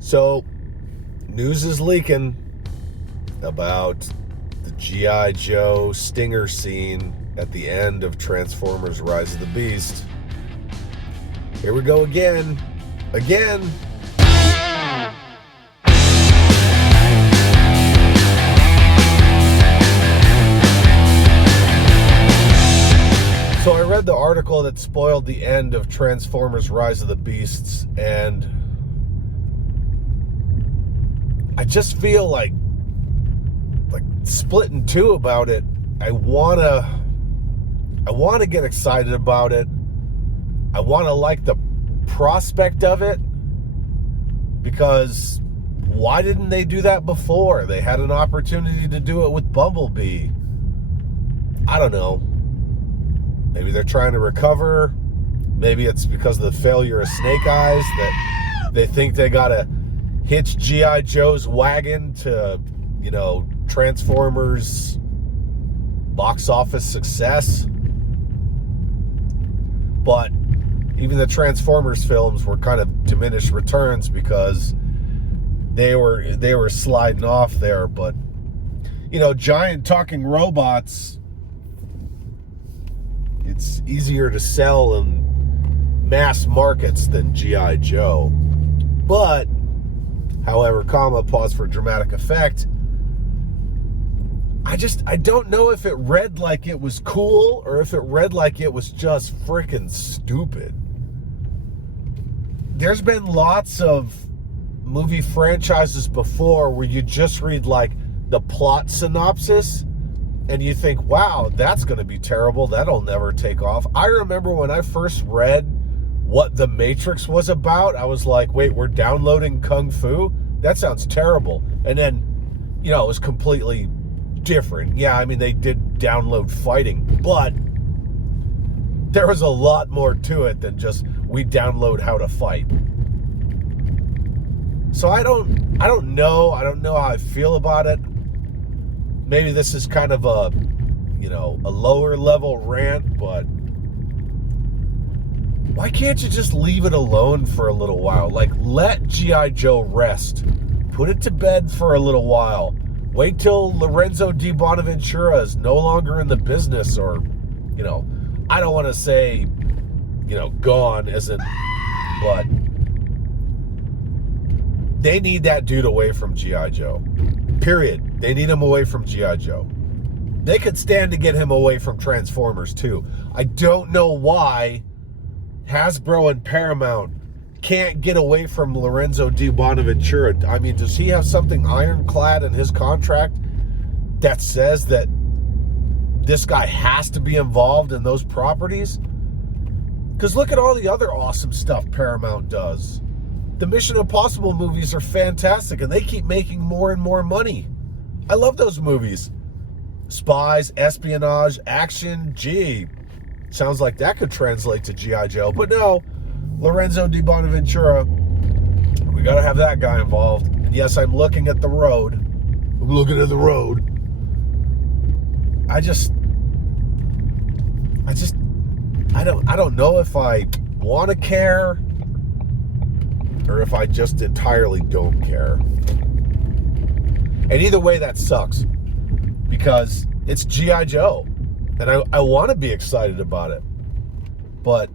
So, news is leaking about the G.I. Joe stinger scene at the end of Transformers Rise of the Beast. Here we go again. So I read the article that spoiled the end of Transformers Rise of the Beasts, and I just feel like split in two about it. I wanna get excited about it. I wanna like the prospect of it, because why didn't they do that before? They had an opportunity to do it with Bumblebee. I don't know. Maybe they're trying to recover. Maybe it's because of the failure of Snake Eyes that they think they gotta hitch G.I. Joe's wagon to, Transformers box office success. But even the Transformers films were kind of diminished returns because they were sliding off there. But giant talking robots, it's easier to sell in mass markets than G.I. Joe. But however, pause for dramatic effect, I don't know if it read like it was cool or if it read like it was just freaking stupid. There's been lots of movie franchises before where you just read like the plot synopsis and you think, wow, that's going to be terrible. That'll never take off. I remember when I first read what The Matrix was about, I was like, wait, we're downloading Kung Fu? That sounds terrible. And then, it was completely different. Yeah, I mean, they did download fighting, but there was a lot more to it than just we download how to fight. So I don't know. I don't know how I feel about it. Maybe this is kind of a lower level rant, but why can't you just leave it alone for a little while? Like, let G.I. Joe rest. Put it to bed for a little while. Wait till Lorenzo DiBonaventura is no longer in the business, or, I don't want to say, gone isn't, but they need that dude away from G.I. Joe. Period. They need him away from G.I. Joe. They could stand to get him away from Transformers, too. I don't know why Hasbro and Paramount can't get away from Lorenzo DiBonaventura. I mean, does he have something ironclad in his contract that says that this guy has to be involved in those properties? Because look at all the other awesome stuff Paramount does. The Mission Impossible movies are fantastic, and they keep making more and more money. I love those movies. Spies, espionage, action, gee. Sounds like that could translate to G.I. Joe. But no, Lorenzo DiBonaventura, we got to have that guy involved. And yes, I'm looking at the road. I'm looking at the road. I don't know if I want to care or if I just entirely don't care. And either way, that sucks, because it's G.I. Joe, and I want to be excited about it. But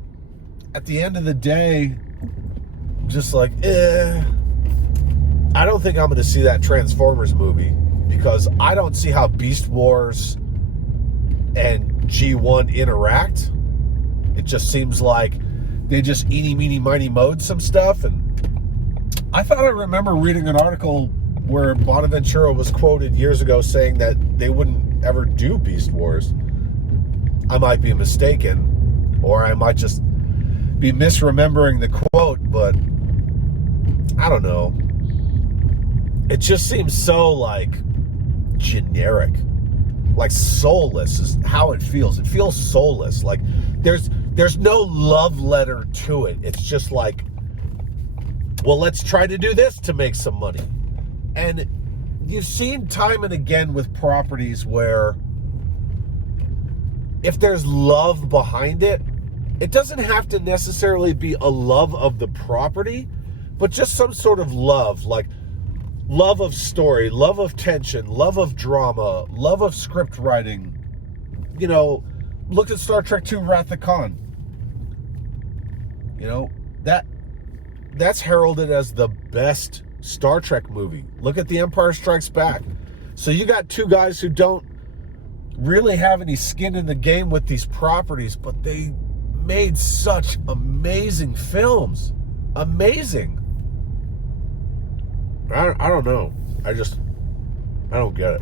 at the end of the day, just like, I don't think I'm going to see that Transformers movie, because I don't see how Beast Wars and G1 interact. It just seems like they just eeny, meeny, miny, mowed some stuff. And I thought I remember reading an article where Bonaventura was quoted years ago saying that they wouldn't ever do Beast Wars. I might be mistaken, or I might just be misremembering the quote, but I don't know. It just seems so, like, generic. Like, soulless is how it feels. It feels soulless. Like, there's no love letter to it. It's just like, well, let's try to do this to make some money. And you've seen time and again with properties where if there's love behind it, it doesn't have to necessarily be a love of the property, but just some sort of love, like love of story, love of tension, love of drama, love of script writing. You know, look at Star Trek II Wrath of Khan. You know, that's heralded as the best Star Trek movie. Look at The Empire Strikes Back. So you got two guys who don't really have any skin in the game with these properties, but they made such amazing films. Amazing. I don't know. I don't get it.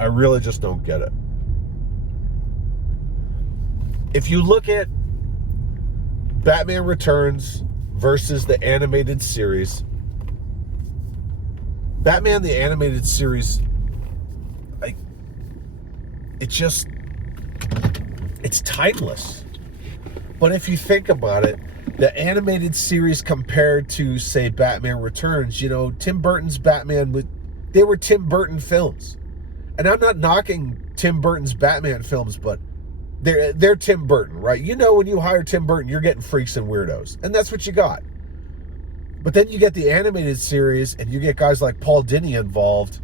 I really just don't get it. If you look at Batman Returns versus the animated series, Batman the animated series, like, it's timeless. But if you think about it, the animated series compared to, say, Batman Returns, you know, Tim Burton's Batman, they were Tim Burton films. And I'm not knocking Tim Burton's Batman films, but they're Tim Burton, right? You know, when you hire Tim Burton, you're getting freaks and weirdos. And that's what you got. But then you get the animated series, and you get guys like Paul Dini involved.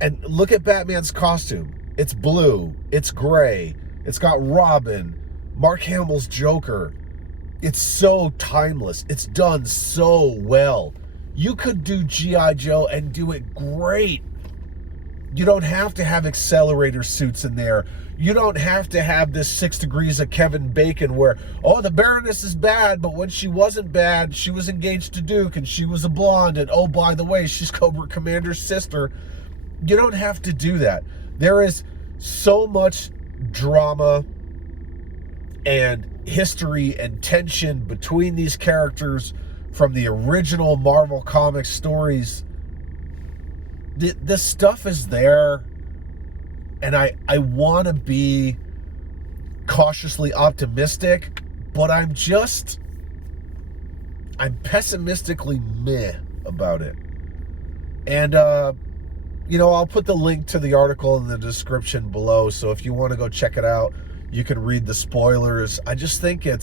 And look at Batman's costume. It's blue. It's gray. It's got Robin. Mark Hamill's Joker. It's so timeless. It's done so well. You could do G.I. Joe and do it great. You don't have to have accelerator suits in there. You don't have to have this 6 degrees of Kevin Bacon where, oh, the Baroness is bad, but when she wasn't bad, she was engaged to Duke and she was a blonde, and oh, by the way, she's Cobra Commander's sister. You don't have to do that. There is so much drama and history and tension between these characters from the original Marvel Comics stories. This stuff is there, and I want to be cautiously optimistic, but I'm pessimistically meh about it. And you know, I'll put the link to the article in the description below, so if you want to go check it out, you can read the spoilers. I just think I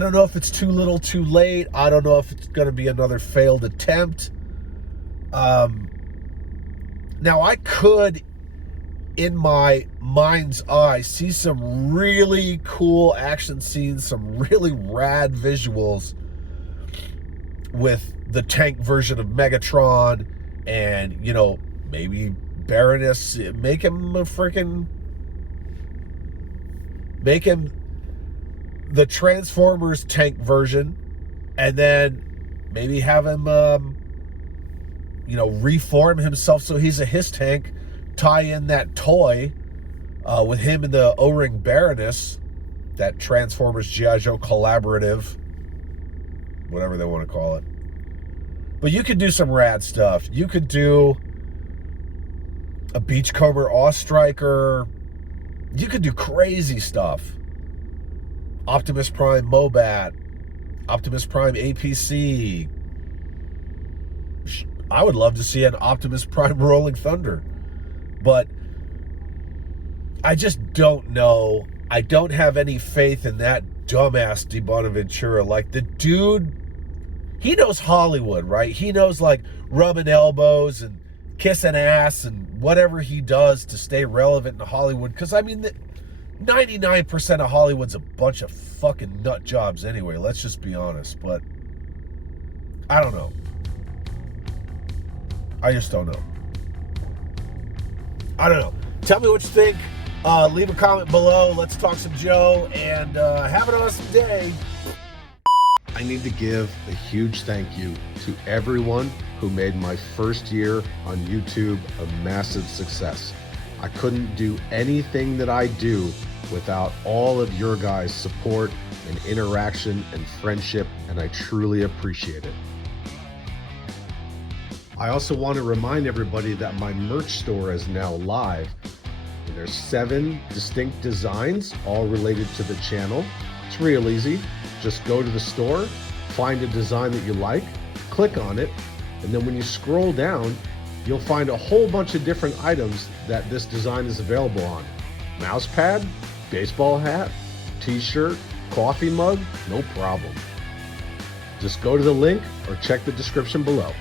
don't know if it's too little too late. I don't know if it's going to be another failed attempt. Now, I could, in my mind's eye, see some really cool action scenes, some really rad visuals with the tank version of Megatron, and, you know, maybe Baroness, make him the Transformers tank version, and then maybe have him, you know, reform himself so he's a HISS tank, tie in that toy with him and the O-Ring Baroness, that Transformers G.I. Joe collaborative, whatever they want to call it. But you could do some rad stuff. You could do a Beachcomber Awestriker. You could do crazy stuff. Optimus Prime Mobat, Optimus Prime APC. I would love to see an Optimus Prime Rolling Thunder. But I just don't know. I don't have any faith in that dumbass DiBonaventura. Like, the dude, he knows Hollywood, right? He knows, like, rubbing elbows and kissing ass and whatever he does to stay relevant in Hollywood. Because, I mean, 99% of Hollywood's a bunch of fucking nut jobs anyway. Let's just be honest. But I don't know. I just don't know. I don't know. Tell me what you think. Leave a comment below. Let's talk some Joe, and have an awesome day. I need to give a huge thank you to everyone who made my first year on YouTube a massive success. I couldn't do anything that I do without all of your guys' support and interaction and friendship, and I truly appreciate it. I also want to remind everybody that my merch store is now live. And there's 7 distinct designs, all related to the channel. It's real easy. Just go to the store, find a design that you like, click on it, and then when you scroll down, you'll find a whole bunch of different items that this design is available on. Mouse pad, baseball hat, t-shirt, coffee mug, no problem. Just go to the link or check the description below.